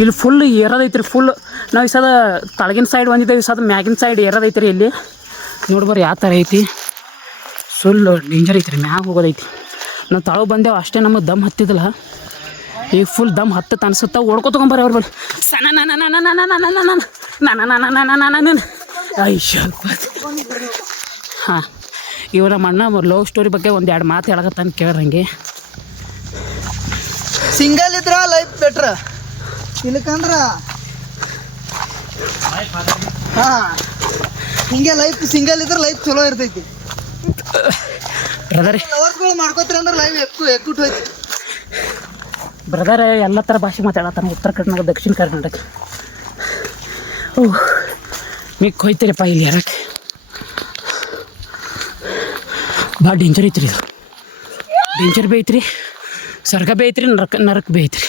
ಇಲ್ಲಿ full ಏರೋದೈತ್ರಿ. Full ನಾವು ಈ ಸದ ತಳಗಿನ ಸೈಡ್ ಬಂದಿದ್ದೇವೆ, ಈ ಸದ ಮ್ಯಾಗಿನ ಸೈಡ್ ಏರೋದೈತ್ರಿ. ಇಲ್ಲಿ ನೋಡ್ಬಾರ್ರಿ ಯಾವ ಥರ ಐತಿ. ಫುಲ್ ಡೇಂಜರ್ ಐತ್ರಿ, ಮ್ಯಾಗ ಹೋಗೋದೈತಿ. ನಾವು ತಳಗೆ ಬಂದೆವು ಅಷ್ಟೇ, ನಮಗೆ ದಮ್ ಹತ್ತಿದಿಲ್ಲ. ಈಗ ಫುಲ್ ದಮ್ ಹತ್ತತ್ತು ಅನ್ಸುತ್ತಾ. ಓಡ್ಕೊತಗೊಂಬರ್ರಿ ಅವ್ರ ಬಳಿ. ಹಾಂ, ಇವ ನಮ್ಮ ಅಣ್ಣ ಲವ್ ಸ್ಟೋರಿ ಬಗ್ಗೆ ಒಂದು 2 ಮಾತು ಹೇಳಕತ್ತಾನ, ಕೇಳ್ರಂಗೆ. ಸಿಂಗಲ್ ಇದ್ರ ಲೈಫ್ ಬೆಟ್ರ, ಇಲ್ಲಕಂದ್ರ ಹಾಂ ಹಿಂಗೆ ಲೈಫ್ ಸಿಂಗಲ್ ಇದ್ರೆ ಲೈಫ್ ಚಲೋ ಇರ್ತೈತಿ. ಬ್ರದರ್ ಲವರ್ಸ್ಗಳು ಮಾಡ್ಕೋತೀರ ಅಂದ್ರೆ ಲೈಫ್ ಎಕ್ಕುಟ್ ಹೋಯ್ತು. ಬ್ರದರ್ ಎಲ್ಲ ಥರ ಭಾಷೆ ಮಾತಾಡತ್ತಾನ, ಉತ್ತರ ಕರ್ನಾಟಕ, ದಕ್ಷಿಣ ಕರ್ನಾಟಕ. ಓಹ್, ಮಿಕ್ ಹೋಯ್ತೀರಪ್ಪ ಇಲ್ಲಿ ಯಾರಕ್ಕೆ. ಭಾಳ ಡೇಂಜರ್ ಐತ್ರಿ ಇದು. ಡೇಂಜರ್ ಬಿ ಐತ್ರಿ, ಸ್ವರ್ಗ ಬಿ ಐತ್ರಿ, ನರಕ ಬಿ ಐತ್ರಿ.